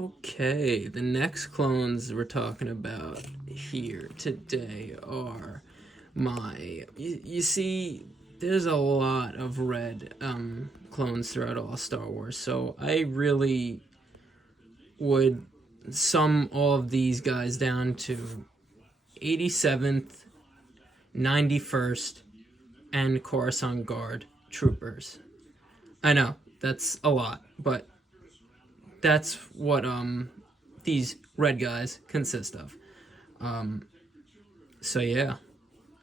Okay, the next clones we're talking about here today are you see, there's a lot of red clones throughout all Star Wars, so I really would sum all of these guys down to 87th, 91st, and Coruscant Guard troopers. I know, that's a lot, but that's what these red guys consist of. So yeah,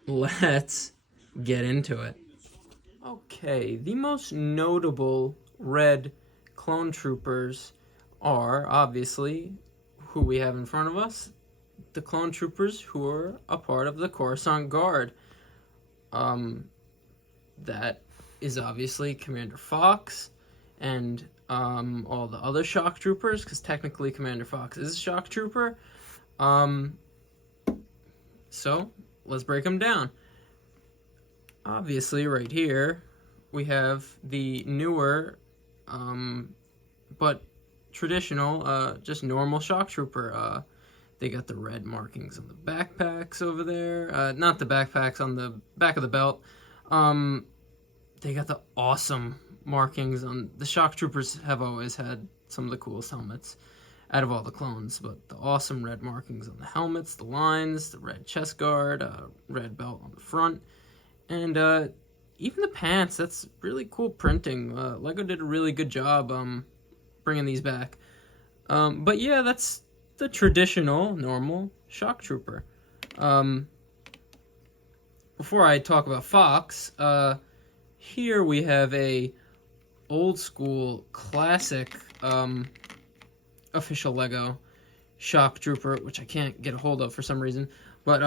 let's get into it. Okay, the most notable red clone troopers are obviously who we have in front of us, the clone troopers who are a part of the Coruscant Guard. That is obviously Commander Fox and all the other shock troopers, because technically Commander Fox is a shock trooper. So let's break them down. Obviously, right here, we have the newer, but traditional, just normal shock trooper. They got the red markings on the backpacks over there. Not the backpacks, on the back of the belt. They got the awesome markings on the shock troopers. Have always had some of the coolest helmets out of all the clones, but the awesome red markings on the helmets, the lines, the red chest guard, red belt on the front, and even the pants. That's really cool printing. Lego did a really good job bringing these back. But yeah, that's the traditional, normal shock trooper. Before I talk about Fox, here we have a old school classic official Lego shock trooper, which I can't get a hold of for some reason. But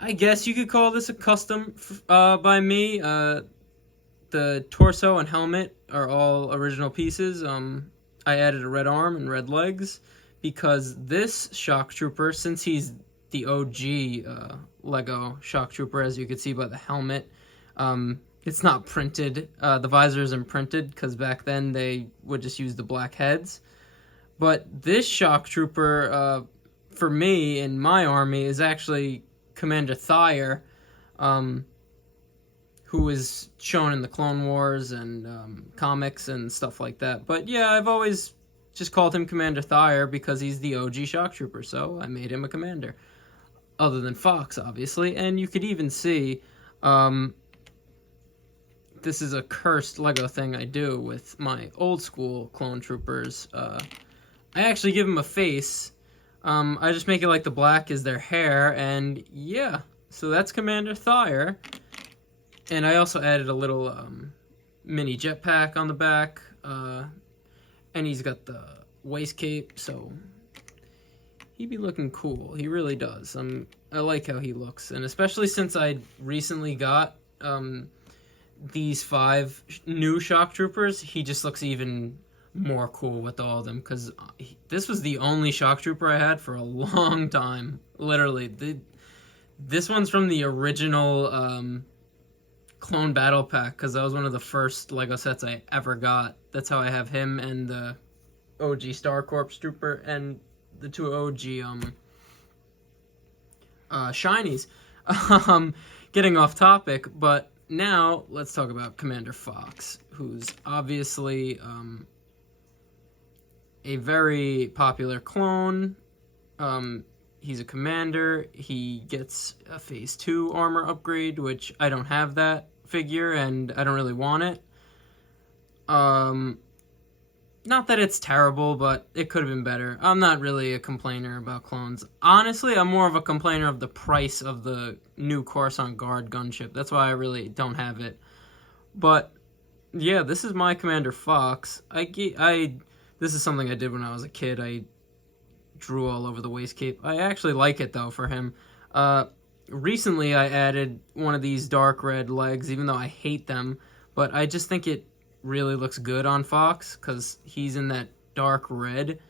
I guess you could call this a custom by me. The torso and helmet are all original pieces. I added a red arm and red legs because this shock trooper, since he's the OG Lego shock trooper, as you can see by the helmet, it's not printed. The visor isn't printed because back then they would just use the black heads. But this shock trooper, for me in my army, is actually Commander Thayer, who is shown in the Clone Wars and comics and stuff like that. But yeah, I've always just called him Commander Thayer because he's the OG shock trooper, so I made him a commander. Other than Fox, obviously. And you could even see, this is a cursed Lego thing I do with my old school clone troopers. I actually give them a face. I just make it like the black is their hair, and yeah, so that's Commander Thayer. And I also added a little mini jetpack on the back, and he's got the waist cape, so he'd be looking cool. He really does. I like how he looks, and especially since I recently got these 5 new shock troopers, he just looks even more cool with all of them, because this was the only shock trooper I had for a long time. Literally, this one's from the original Clone Battle Pack, because that was one of the first Lego sets I ever got. That's how I have him and the OG Star Corps trooper and the 2 OG shinies. Getting off topic, but now let's talk about Commander Fox, who's obviously a very popular clone. He's a commander. He gets a Phase 2 armor upgrade, which I don't have that figure, and I don't really want it. Not that it's terrible, but it could have been better. I'm not really a complainer about clones. Honestly, I'm more of a complainer of the price of the new Coruscant Guard gunship. That's why I really don't have it. But yeah, this is my Commander Fox. This is something I did when I was a kid. I drew all over the waist cape. I actually like it though for him. Recently I added one of these dark red legs, even though I hate them, but I just think it really looks good on Fox because he's in that dark red.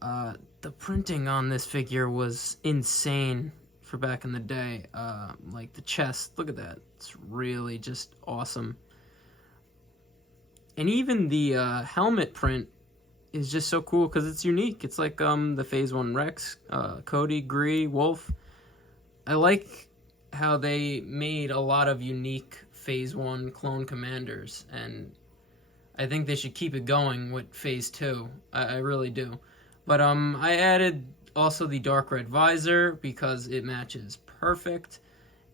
The printing on this figure was insane for back in the day. Like the chest, look at that. It's really just awesome. And even the helmet print is just so cool because it's unique. It's like the Phase 1 Rex, Cody, Gree, Wolf. I like how they made a lot of unique Phase 1 clone commanders, and I think they should keep it going with Phase 2. I really do. But I added also the dark red visor because it matches perfect.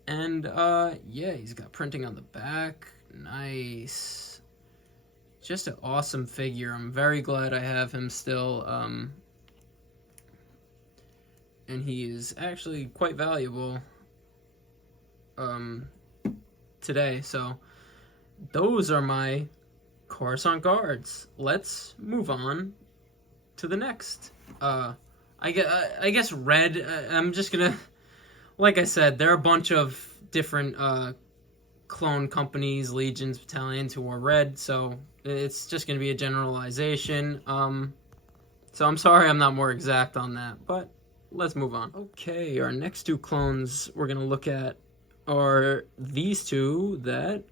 And yeah, he's got printing on the back. Nice. Just an awesome figure. I'm very glad I have him still. And he is actually quite valuable today. So those are my Coruscant guards. Let's move on to the next. I guess red. I'm just gonna, like I said, there are a bunch of different clone companies, legions, battalions who are red. So it's just gonna be a generalization. So I'm sorry I'm not more exact on that, but let's move on. Okay, our next two clones we're gonna look at are these two that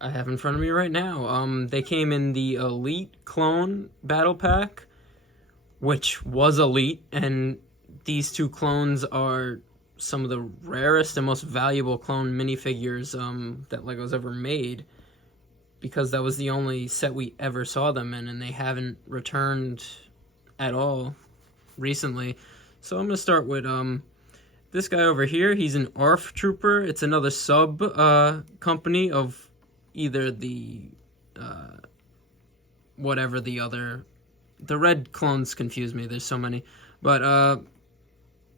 I have in front of me right now. They came in the Elite Clone Battle Pack, which was Elite, and these two clones are some of the rarest and most valuable clone minifigures that LEGO's ever made, because that was the only set we ever saw them in, and they haven't returned at all recently. So I'm going to start with this guy over here. He's an ARF Trooper. It's another sub company of either the whatever the other, the red clones confuse me, there's so many, but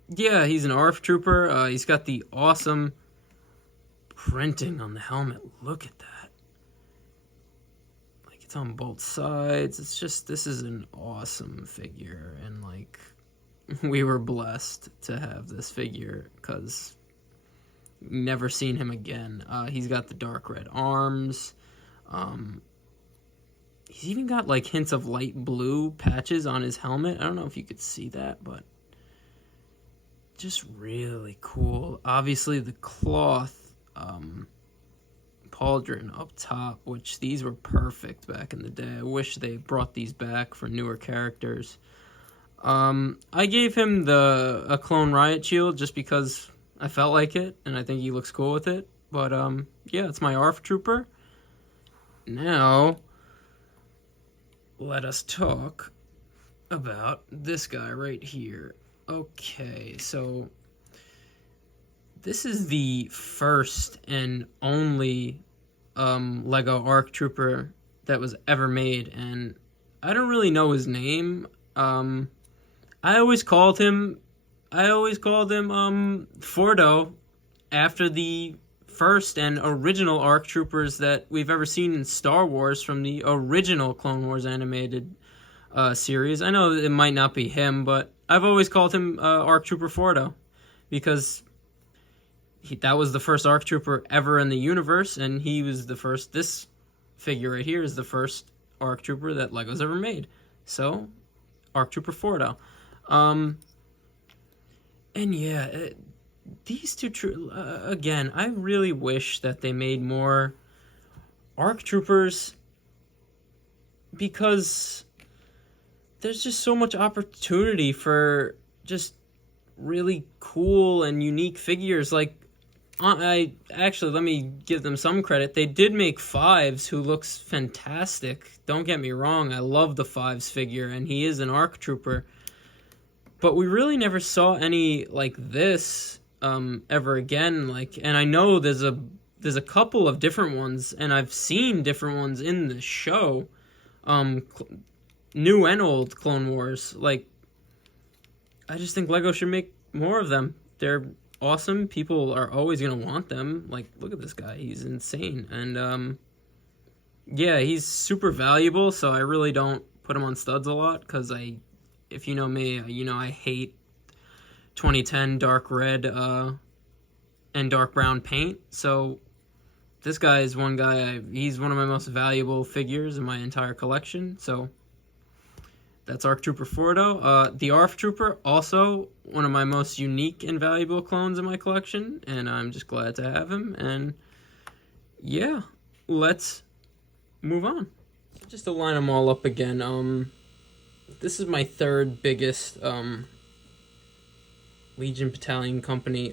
yeah, he's an ARF Trooper. He's got the awesome printing on the helmet. Look at that, like it's on both sides. It's just, this is an awesome figure, and like we were blessed to have this figure because never seen him again. He's got the dark red arms. He's even got like hints of light blue patches on his helmet. I don't know if you could see that, but just really cool. Obviously the cloth pauldron up top, which these were perfect back in the day. I wish they brought these back for newer characters. I gave him a clone riot shield just because I felt like it, and I think he looks cool with it. But, yeah, it's my ARF Trooper. Now, let us talk about this guy right here. Okay, so this is the first and only LEGO ARC Trooper that was ever made, and I don't really know his name. I always called him Fordo after the first and original ARC Troopers that we've ever seen in Star Wars from the original Clone Wars animated series. I know it might not be him, but I've always called him ARC Trooper Fordo because that was the first ARC Trooper ever in the universe, and he was the first. This figure right here is the first ARC Trooper that LEGO's ever made. So, ARC Trooper Fordo. And yeah, these two, again, I really wish that they made more ARC Troopers because there's just so much opportunity for just really cool and unique figures. Like, let me give them some credit. They did make Fives, who looks fantastic. Don't get me wrong, I love the Fives figure, and he is an ARC Trooper. But we really never saw any like this ever again. Like, and I know there's a couple of different ones, and I've seen different ones in the show, new and old Clone Wars. Like, I just think LEGO should make more of them. They're awesome. People are always gonna want them. Like, look at this guy, he's insane. And yeah, he's super valuable, so I really don't put him on studs a lot because if you know me, you know I hate 2010 dark red and dark brown paint. So this guy is one guy, he's one of my most valuable figures in my entire collection. So that's ARC Trooper Fordo. The ARF Trooper, also one of my most unique and valuable clones in my collection, and I'm just glad to have him. And yeah, let's move on. Just to line them all up again, this is my third biggest Legion Battalion company.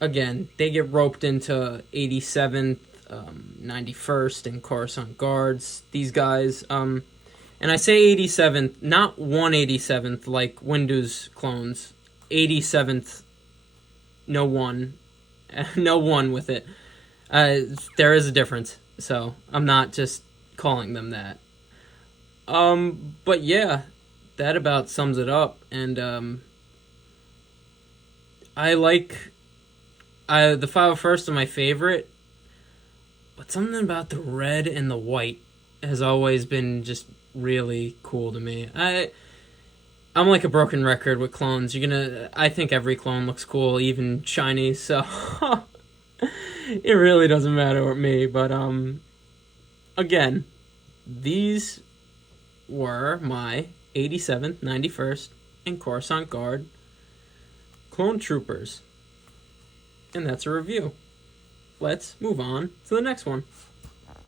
Again, they get roped into 87th, 91st, and Coruscant Guards. These guys, and I say 87th, not 187th like Windows clones. 87th, no one, no one with it. There is a difference, so I'm not just calling them that. But yeah, that about sums it up. And I like the 501st are my favorite, but something about the red and the white has always been just really cool to me. I'm like a broken record with clones. I think every clone looks cool, even shiny, so it really doesn't matter with me. But again, these were my 87th, 91st, and Coruscant Guard clone troopers. And that's a review. Let's move on to the next one.